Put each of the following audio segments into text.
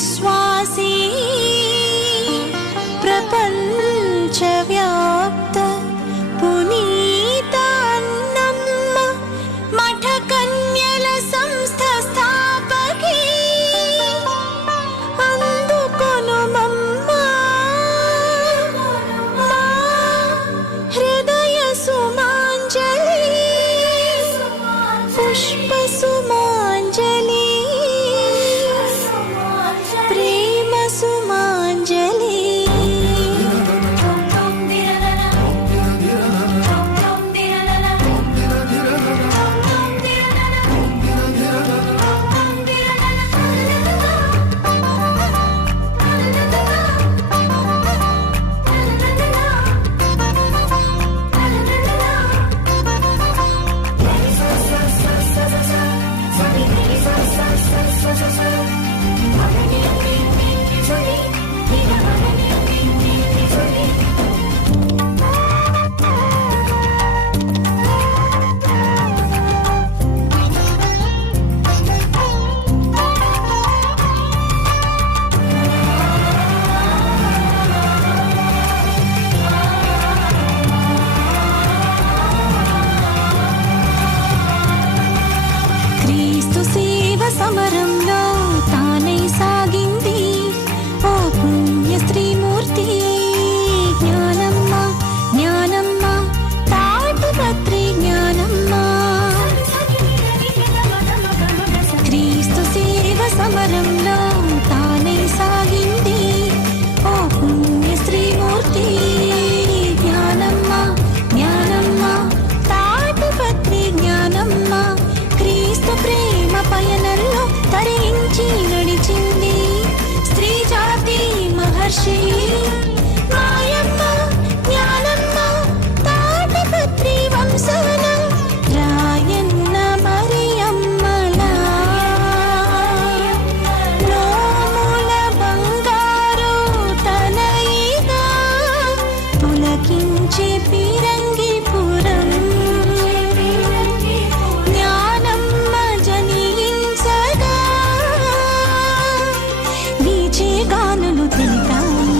विश्वासी प्रपंचव्याप्त पुनीता अन्नम्म मठकन्यल संस्था स्थापकी అందుకొనుమమ్మా మా హృదయ సుమాంజలి పుష్ప సుమాంజలి ప్రేమ సుమాంజలి. క్రీస్తు సేవ సమరంలో తానై సాగింది ఓ పుణ్య స్త్రీమూర్తి. జ్ఞానమ్మ జ్ఞానమ్మ తాటిపత్రి జ్ఞానమ్మ. క్రీస్తు సేవ సమరంలో తానై సాగింది ఓ పుణ్య స్త్రీమూర్తి. జ్ఞానమ్మ జ్ఞానమ్మ తాటిపత్రి జ్ఞానమ్మ. క్రీస్తు ప్రేమ పయనంలో తరించి నడిచింది స్త్రీ జాతి మహర్షి మాయమ్మ. జ్ఞానమ్మ తాటిపత్రి వంశవన రాయన్న మరియమ్మలా నోముల బంగారు తనయిగా పులకించే పిరంగిపురం. జ్ఞానమ్మ జనించగా వీచే గానులు తెలితాయి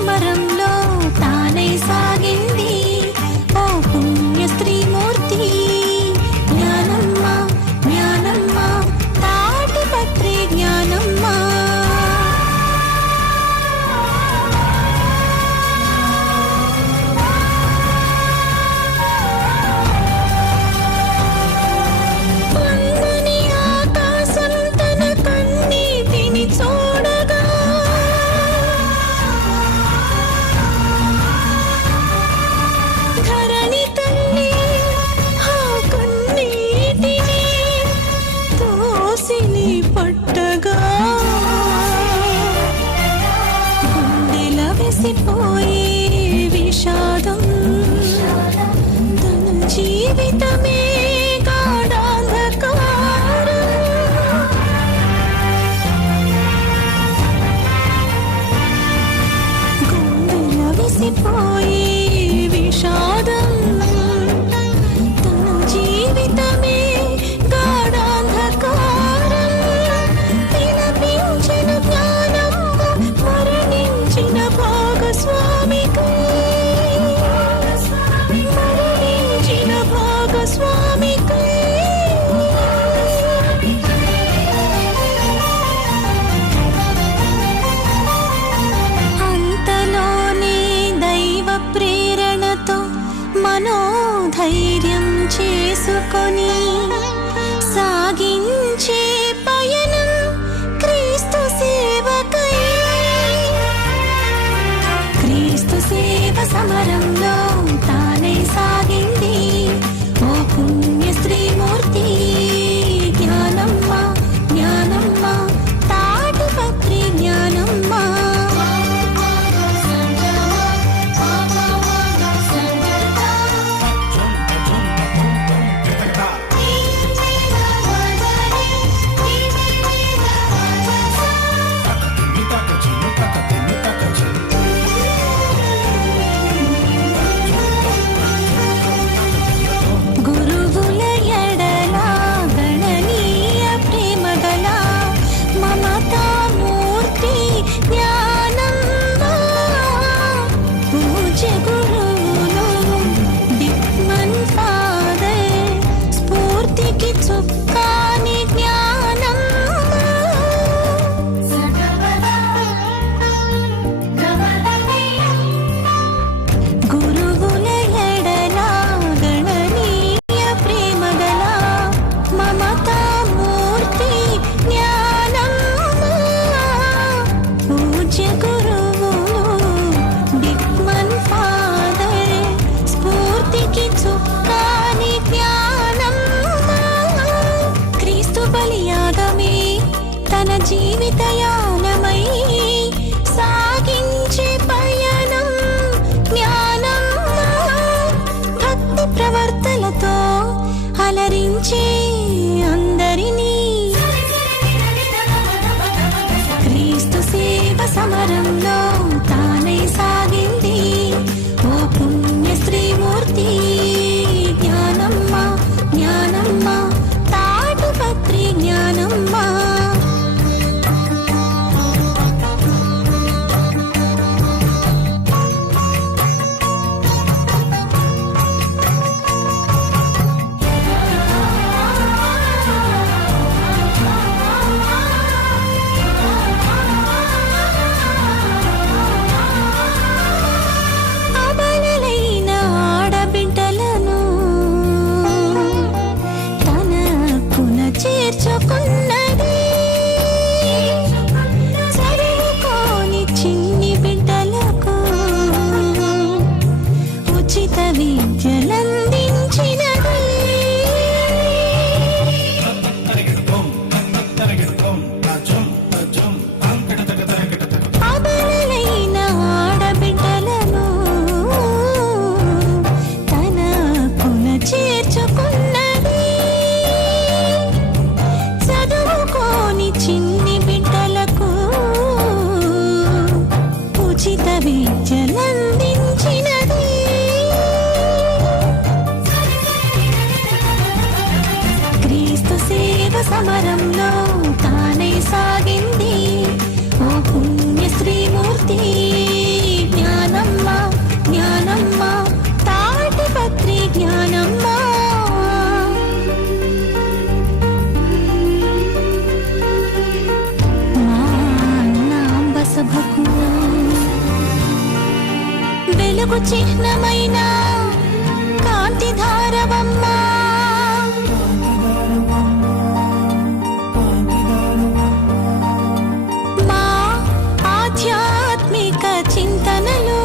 సమరంలో తానై సాగింది ఓ పుణ్య స్త్రీమూర్తి జ్ఞానమ్మ జ్ఞానమ్మ తాటిపత్రి జ్ఞానమ్మ. అందని ఆకాశం తన కన్నీటిని చూడగా ధరణి తల్లి ఆ కన్నీటిని తోసిని పట్టగా గుండెల వెసిపోయే విషాదం తన జీవితమే గాఢాంధకారం. గుండెల వెసిపోయే విషాదం తన జీవితమే గాఢాంధకారం. విలపించిన జ్ఞానమ్మ మరణించిన భాగస్వామికై మరణించిన భాగస్వామికై. అంతలోనే దైవ ప్రేరణతో మనోధైర్యం చేసుకొని సాగించే పయనం క్రీస్తు సేవకై. క్రీస్తు సేవ సమరంలో తానై సాగింది ఓ పుణ్య స్త్రీమూర్తి జ్ఞానమ్మ జ్ఞానమ్మ తాటిపత్రి జ్ఞానమ్మ. గురువుల ఎడల గణనీయ ప్రేమగల మమతామూర్తి జ్ఞానమ్మ. పూజ్య గురువులు బిగ్మన్ ఫాదర్ స్ఫూర్తికి చుక్కాని జ్ఞానమ్మ. గురువుల ఎడల గణనీయ ప్రేమగల మమతామూర్తి జ్ఞానమ్మ. పూజ్య గురువులు బిగ్మన్ ఫాదర్ స్ఫూర్తికి చుక్కాని జ్ఞానమ్మ. క్రీస్తు బలియాగమే తన జీవితయానమై సాగించే పయనం జ్ఞానమ్మ. భక్తి ప్రవర్తనతో అలరించే అందరినీ క్రీస్తు సేవ సమరంలో తానై సాగింది ఓ పుణ్య స్త్రీమూర్తి జ్ఞానమ్మ జ్ఞానమ్మ తాటిపత్రి జ్ఞానమ్మ. అబలలైన ఆడబిడ్డలను తనకున చేర్చుకున్నది. చదువుకోని చిన్ని బిడ్డలకు ఉచిత విద్యలందించినది. అబలలైన ఆడబిడ్డలను తనకున చేర్చుకున్నది. చదువుకోని చిన్ని బిడ్డలకు ఉచిత విద్యలందించినది. క్రీస్తు సేవ సమరంలో తానై సాగింది ఓ పుణ్య స్త్రీమూర్తి వెలుగు చిహ్నమైన కాంతి ధారవమ్మా. మా ఆధ్యాత్మిక చింతనలో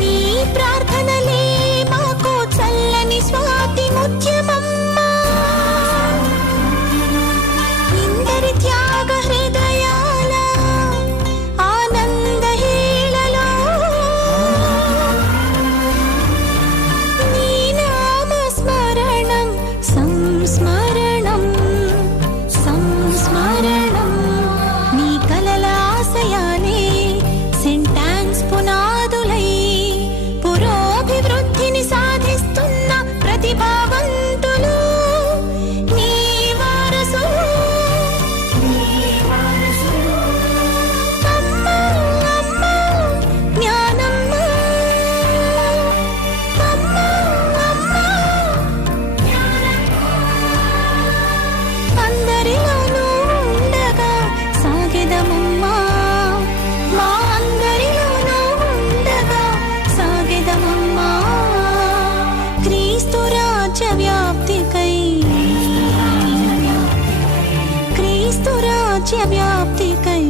నీ ప్రార్థనలే మాకు చల్లని స్వాతి ముత్యమమ్మా. ఇందరి త్యాగ హృదయాల ఆనంద హేళలో నీ నామ స్మరణం సంస్మరణం సంస్మరణం. నీ కలల ఆశయాలే సెంటాన్స్ పునాదులై పురోభివృద్ధిని సాధిస్తున్న ప్రతిభావంతులు నీ వారసులు. అమ్మా, అమ్మా, జ్ఞానమ్మా. అమ్మా, అమ్మా, అందరిలోనూ ఉండగా సాగెదమమ్మా. మా అందరిలోనూ ఉండగా సాగెదమమ్మా. క్రీస్తు రాజ్య వ్యాప్తికై క్రీస్తు రాజ్య వ్యాప్తికై